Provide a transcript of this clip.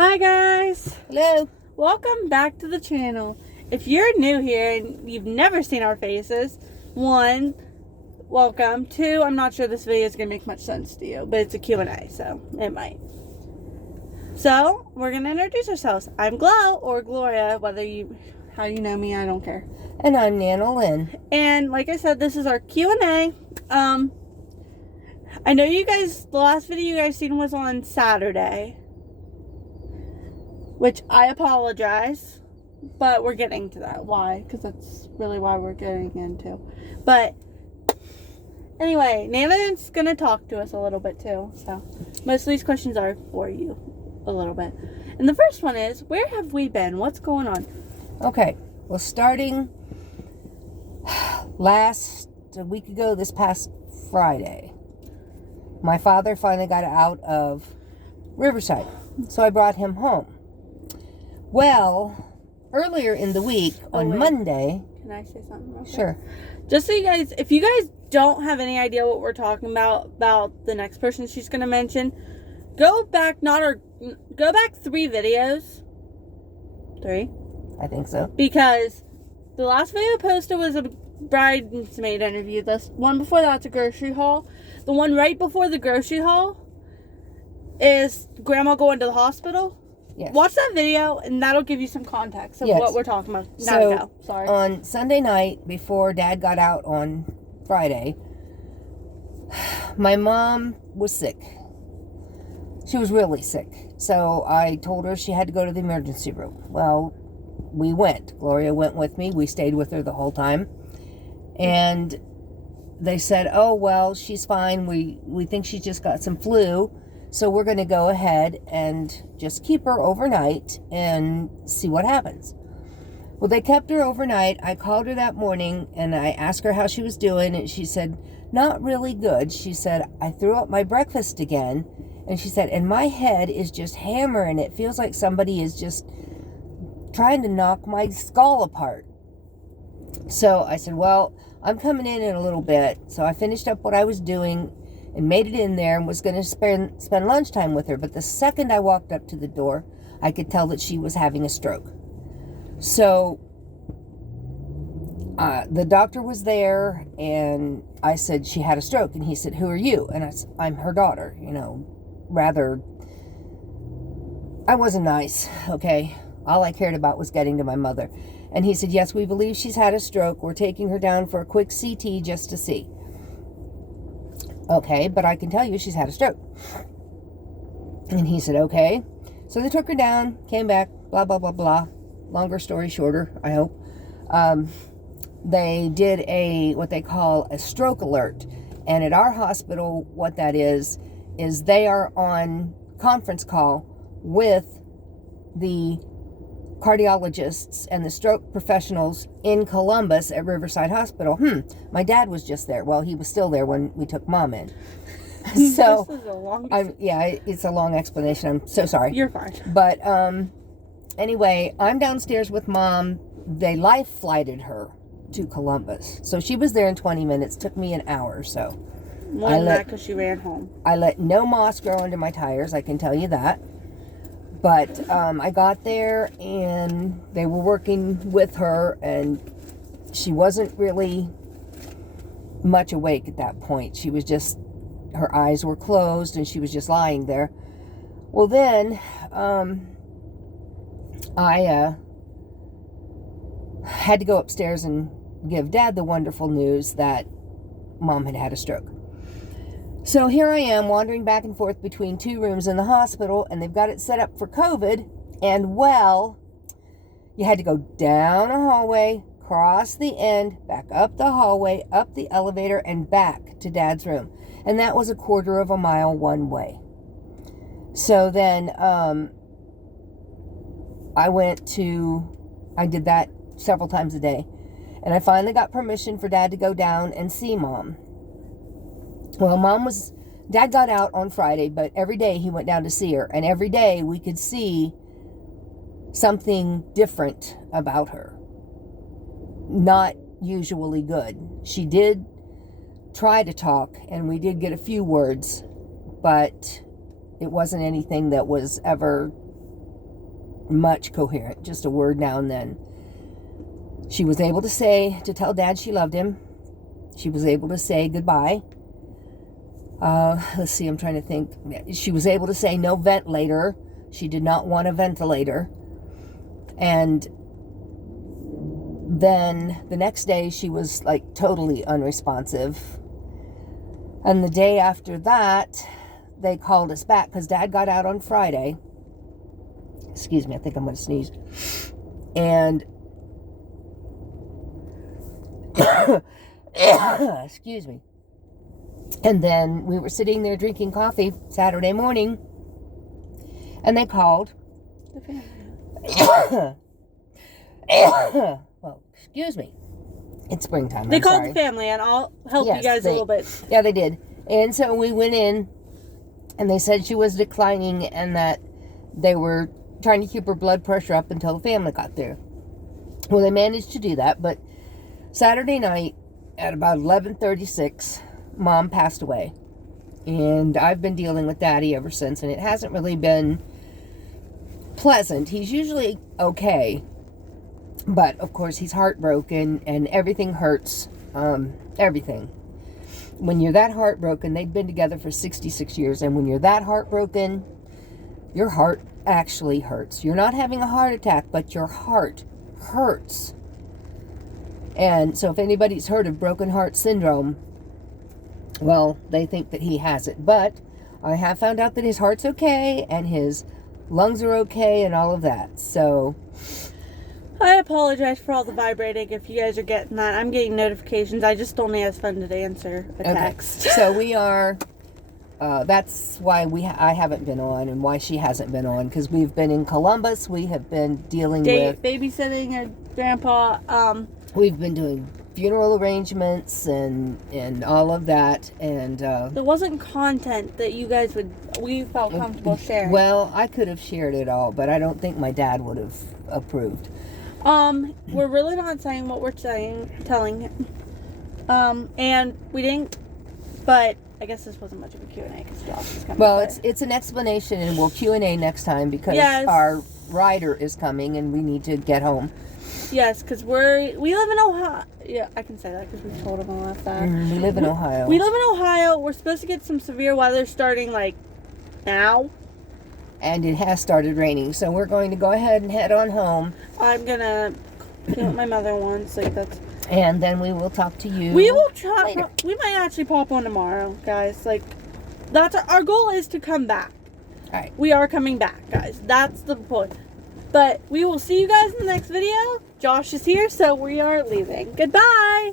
Hi guys! Hello. Welcome back to the channel. If you're new here and you've never seen our faces, one, welcome. Two, I'm not sure this video is going to make much sense to you, but it's a Q&A, so it might. So, we're going to introduce ourselves. I'm Glow, or Gloria, how you know me, I don't care. And I'm Nana Lynn. And like I said, this is our Q&A. I know you guys, the last video you guys seen was on Saturday, which I apologize, but we're getting to that. Why? Because that's really why we're getting into. But anyway, Nana's going to talk to us a little bit too. So most of these questions are for you a little bit. And the first one is, where have we been? What's going on? Okay. Well, starting a week ago, this past Friday, my father finally got out of Riverside. So I brought him home. Well, earlier in the week, on Monday... Can I say something real quick? Sure. Just so you guys, if you guys don't have any idea what we're talking about the next person she's going to mention, go back 3 videos. 3? I think so. Because the last video I posted was a bridesmaid interview. This one before that's a grocery haul. The one right before the grocery haul is Grandma going to the hospital. Yes. Watch that video, and that'll give you some context of what we're talking about. Sorry. On Sunday night, before Dad got out on Friday, my mom was sick. She was really sick. So I told her she had to go to the emergency room. Well, we went. Gloria went with me. We stayed with her the whole time. And they said, oh, well, she's fine. We think she's just got some flu. So we're going to go ahead and just keep her overnight and see what happens. Well, they kept her overnight. I called her that morning and I asked her how she was doing. And she said, not really good. She said, I threw up my breakfast again. And she said, and my head is just hammering. It feels like somebody is just trying to knock my skull apart. So I said, well, I'm coming in a little bit. So I finished up what I was doing and made it in there and was going to spend lunchtime with her. But the second I walked up to the door, I could tell that she was having a stroke. So the doctor was there, and I said she had a stroke. And he said, who are you? And I said, I'm her daughter. I wasn't nice, okay? All I cared about was getting to my mother. And he said, yes, we believe she's had a stroke. We're taking her down for a quick CT just to see. Okay, but I can tell you she's had a stroke. And he said, okay. So they took her down, came back, blah, blah, blah, blah. Longer story shorter, I hope. They did what they call a stroke alert. And at our hospital, what that is they are on conference call with the cardiologists and the stroke professionals in Columbus at Riverside Hospital. My dad was just there. Well, he was still there when we took Mom in. So, this is a long... it's a long explanation. I'm so sorry. You're fine. But anyway, I'm downstairs with Mom. They life flighted her to Columbus. So she was there in 20 minutes. Took me an hour or so. More than that because she ran home. I let no moss grow under my tires, I can tell you that. But I got there and they were working with her, and she wasn't really much awake at that point. She was just, her eyes were closed and she was just lying there. Well, then I had to go upstairs and give Dad the wonderful news that Mom had had a stroke. So here I am wandering back and forth between 2 rooms in the hospital, and they've got it set up for COVID. And well, you had to go down a hallway, cross the end, back up the hallway, up the elevator, and back to Dad's room. And that was a 1/4 mile one way. So then I did that several times a day. And I finally got permission for Dad to go down and see Mom. Well, Dad got out on Friday, but every day he went down to see her. And every day we could see something different about her. Not usually good. She did try to talk, and we did get a few words, but it wasn't anything that was ever much coherent, just a word now and then. She was able to tell Dad she loved him. She was able to say goodbye. Let's see, I'm trying to think. She was able to say no ventilator. She did not want a ventilator. And then the next day she was like totally unresponsive. And the day after that, they called us back because Dad got out on Friday. Excuse me, I think I'm going to sneeze. And excuse me. And then we were sitting there drinking coffee Saturday morning, and they called. Well, excuse me. It's springtime. They called the family, and I'll help you guys a little bit. Yeah, they did. And so we went in, and they said she was declining, and that they were trying to keep her blood pressure up until the family got there. Well, they managed to do that, but Saturday night at about 11:36, Mom passed away. And I've been dealing with Daddy ever since, and it hasn't really been pleasant. He's usually okay, but of course he's heartbroken, and everything hurts. Everything. When you're that heartbroken, they've been together for 66 years, and when you're that heartbroken, your heart actually hurts. You're not having a heart attack, but your heart hurts. And so if anybody's heard of broken heart syndrome, well, they think that he has it. But I have found out that his heart's okay, and his lungs are okay, and all of that. So I apologize for all the vibrating if you guys are getting that. I'm getting notifications. I just only have fun to answer a text. So we are, that's why I haven't been on, and why she hasn't been on, because we've been in Columbus. We have been dealing with babysitting your grandpa. We've been doing funeral arrangements and all of that, and there wasn't content that you guys we felt comfortable sharing. Well, I could have shared it all, but I don't think my dad would have approved. We're really not saying what we're telling him. And we didn't, but I guess this wasn't much of a Q&A because Josh is coming. Well, it's an explanation, and we'll Q&A next time because our rider is coming and we need to get home. Yes, because we live in Ohio. Yeah, I can say that because we've told him all that. We live in Ohio. We live in Ohio. We're supposed to get some severe weather starting like now. And it has started raining, so we're going to go ahead and head on home. I'm gonna see what my mother wants. Like that's. And then we will talk to you. We will try. later. We might actually pop on tomorrow, guys. Like that's our goal is to come back. All right. We are coming back, guys. That's the point. But we will see you guys in the next video. Josh is here, so we are leaving. Goodbye.